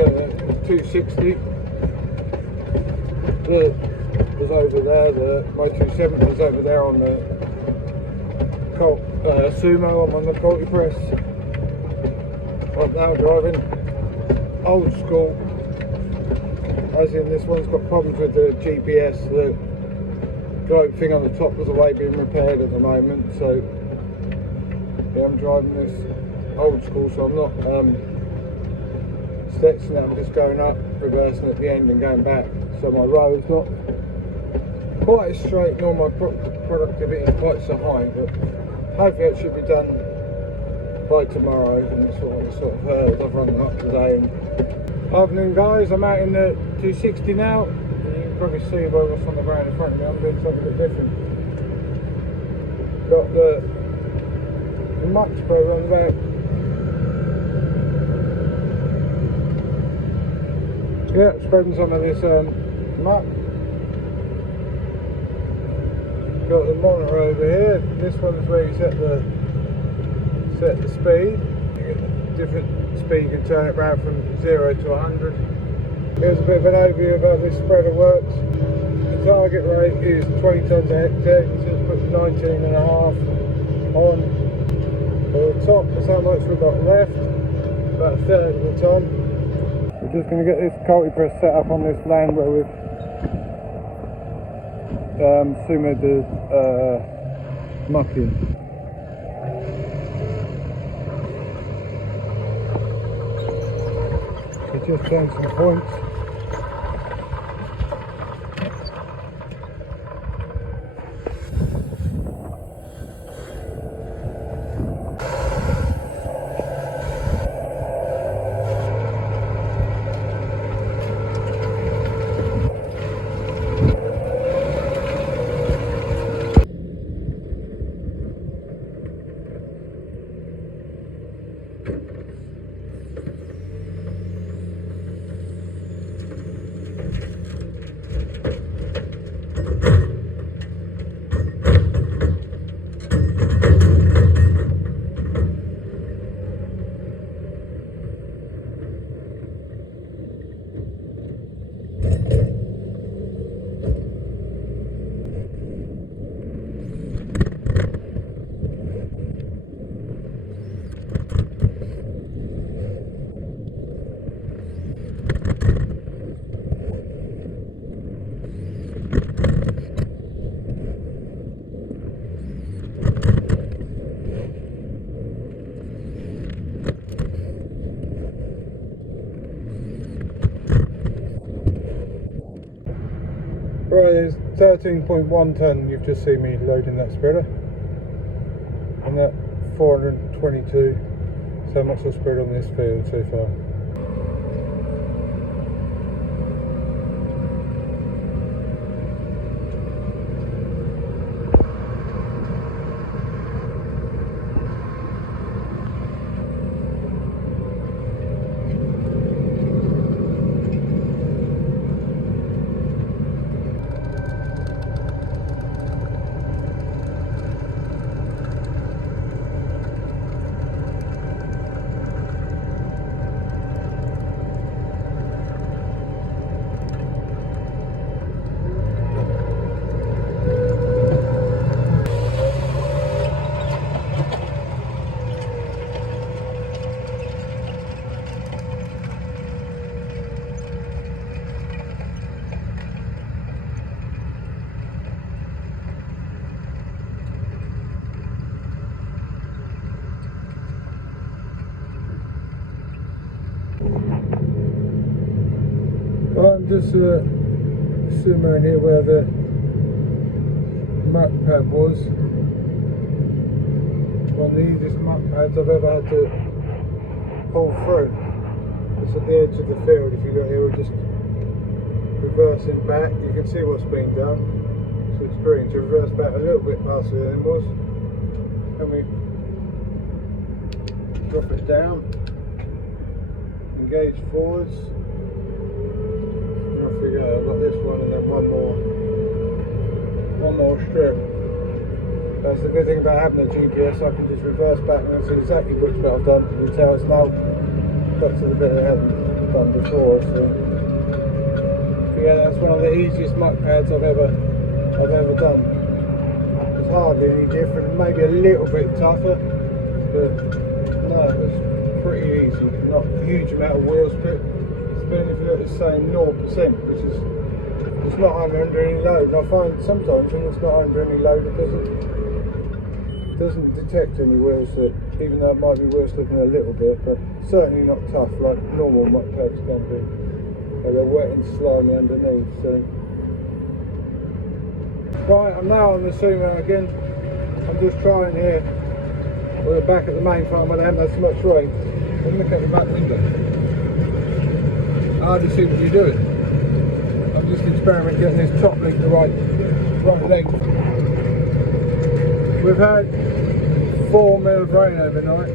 on the 260 that was over there, my 270 was over there on the sumo. I'm on the cultipress. I'm now driving old school, as in this one's got problems with the GPS. The globe thing on the top was away being repaired at the moment, so yeah, I'm driving this old school, so I'm not stretching it, I'm just going up, reversing at the end and going back, so my road's not quite as straight nor my productivity is quite so high, but hopefully it should be done by tomorrow. And that's what I sort of heard. I've run up today. And afternoon guys, I'm out in the 260 now. You can probably see by what's on the ground in front of me. I'm doing something a bit different. Got the Muck spray on the back. Yeah, spreading some of this Muck. Got the monitor over here. This one's where you set the speed. You get different speed, you can turn it around from 0 to 100. Here's a bit of an overview of how this spreader works. The target rate is 20 tonnes a hectare. You can just put 19.5 on. At the top, that's how much we've got left, about a third of a tonne. We're just going to get this cultipress set up on this land where we've sumoed the muck in. Just change some points. Right, there's 13.1 tonne you've just seen me loading that spreader, and that 422 is how much I've spread on this field so far. I'm just sumoing here where the muck pad was. One of the easiest muck pads I've ever had to pull through. It's at the edge of the field. If you look here, we're just reversing back. You can see what's being done. So it's green to reverse back a little bit past where it was. And we drop it down, engage forwards. Off we go. I've got this one and then one more strip. That's the good thing about having a GPS. I can just reverse back and see exactly which bit I've done. You can tell it's now got to the bit I hadn't done done before. So yeah, that's one of the easiest muck pads I've ever done. It's hardly any different, maybe a little bit tougher, but no, it's pretty easy. Not a huge amount of wheel split. But if you're saying 0%, which is it's not under any load. I find sometimes when it's not under any load, it doesn't detect any wheel slip, even though it might be wheel slipping a little bit, but certainly not tough like normal muck pads can be. They're wet and slimy underneath. So right, I'm now on the sumo again. I'm just trying here. We're back at the main farm where they haven't had so much rain. And look at the back window. Hard to see what you're doing. I'm just experimenting getting this top link the right length. We've had 4 mil of rain overnight.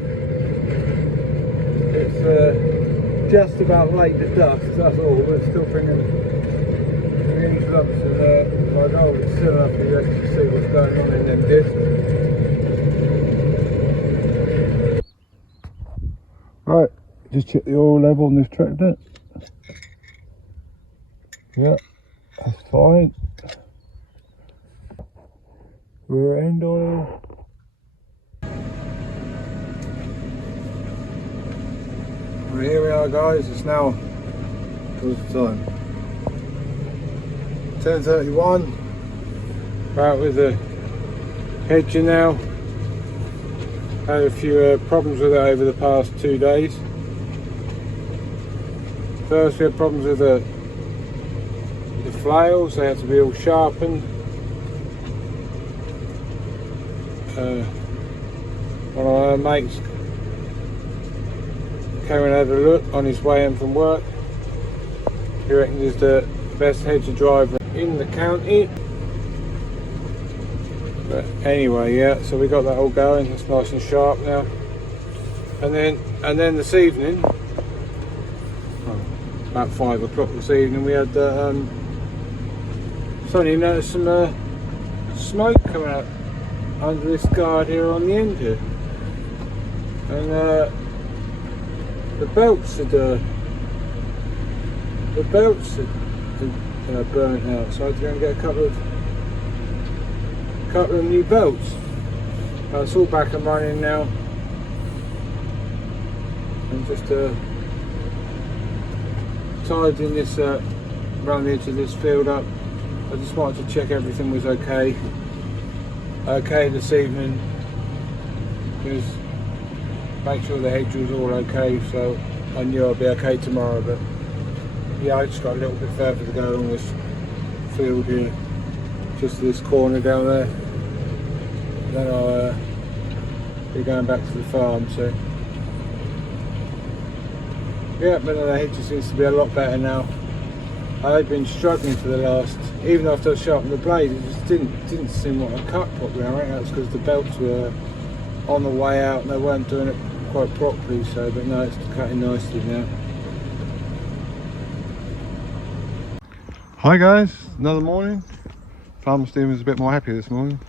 It's just about late to dusk, that's all. We're still bringing these lumps of my gold. It's still enough for you to see what's going on in them discs. Right, just check the oil level on this tractor. Yeah, that's fine. Rear end oil. Well, here we are, guys. It's now, what's the time? 10:31. Out with the hedging now. Had a few problems with it over the past 2 days. First, we had problems with the flails. They had to be all sharpened. One of our mates came and had a look on his way in from work. He reckons he's the best hedger driver in the county. But anyway, yeah, so we got that all going. It's nice and sharp now. And then this evening, about 5 o'clock this evening, we had suddenly noticed some smoke coming out under this guard here on the end here, and the belts had burnt out, so I had to go and get a couple of new belts. It's all back and running now, and just tidying this around the edge of this field up. I just wanted to check everything was okay this evening, because make sure the hedge was all okay, so I knew I'd be okay tomorrow. But yeah, I just got a little bit further to go on this field here, just this corner down there. Then I'll be going back to the farm. So yeah, but the hedge seems to be a lot better now. I had been struggling for the last, even after I sharpened the blade, it just didn't seem like I cut properly. I reckon that's because the belts were on the way out and they weren't doing it quite properly. So, but no, it's cutting nicely now. Hi guys, another morning. Farmer Stephen's a bit more happy this morning.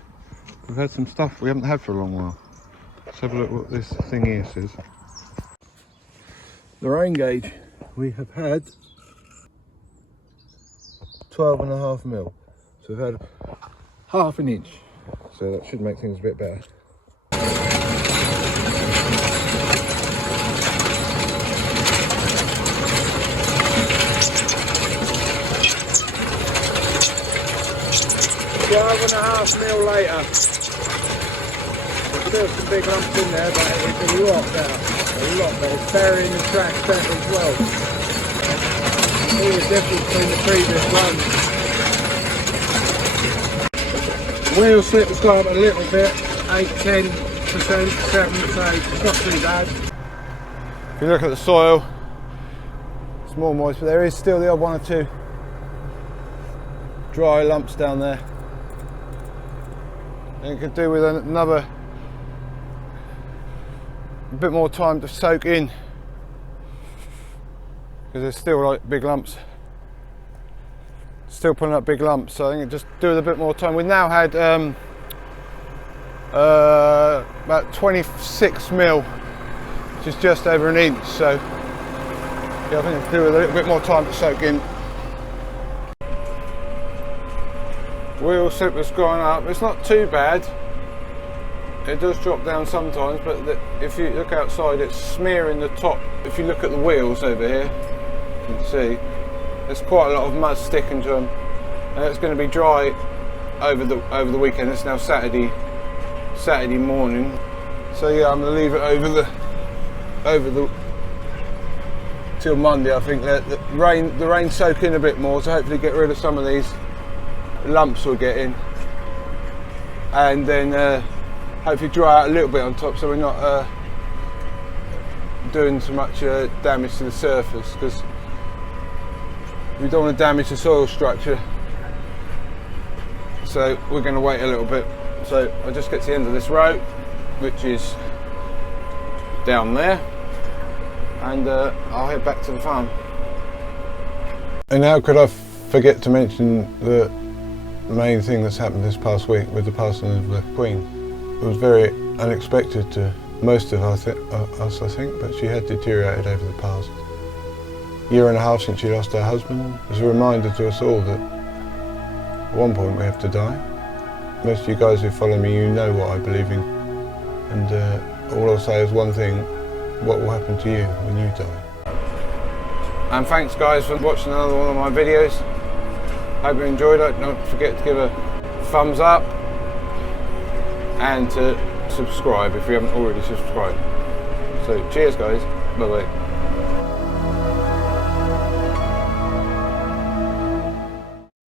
We've had some stuff we haven't had for a long while. Let's have a look what this thing here says. The rain gauge we have had 12.5 mil. So we've had half an inch. So that should make things a bit better. £12.5 mil later. There's still some big lumps in there, but it's a lot better. A lot better. It's burying the tracks better as well. All the difference between the previous ones. Wheel slip has gone up a little bit, 8-10%, 7, so it's not too bad. If you look at the soil, it's more moist, but there is still the odd 1 or 2 dry lumps down there. And you could do with a bit more time to soak in, because there's still like big lumps, still pulling up big lumps. So I think just do with a bit more time. We've now had about 26 mil, which is just over an inch. So Yeah, I think it's do with a little bit more time to soak in. Wheel slipper's gone up. It's not too bad. It does drop down sometimes, but if you look outside, it's smearing the top. If you look at the wheels over here, you can see there's quite a lot of mud sticking to them, and it's going to be dry over the weekend. It's now Saturday morning, so yeah, I'm going to leave it over the till Monday. I think let the rain soak in a bit more, to hopefully get rid of some of these lumps we're getting, and then hopefully dry out a little bit on top, so we're not doing too much damage to the surface, because we don't want to damage the soil structure. So we're going to wait a little bit. So I'll just get to the end of this row, which is down there, and I'll head back to the farm. And how could I forget to mention the main thing that's happened this past week with the passing of the Queen. It was very unexpected to most of us, I think, but she had deteriorated over the past year and a half since she lost her husband. It was a reminder to us all that at one point we have to die. Most of you guys who follow me, you know what I believe in, and all I'll say is one thing: what will happen to you when you die? And thanks guys for watching another one of my videos. Hope you enjoyed it. Don't forget to give a thumbs up and to subscribe if you haven't already subscribed. So cheers guys, bye bye.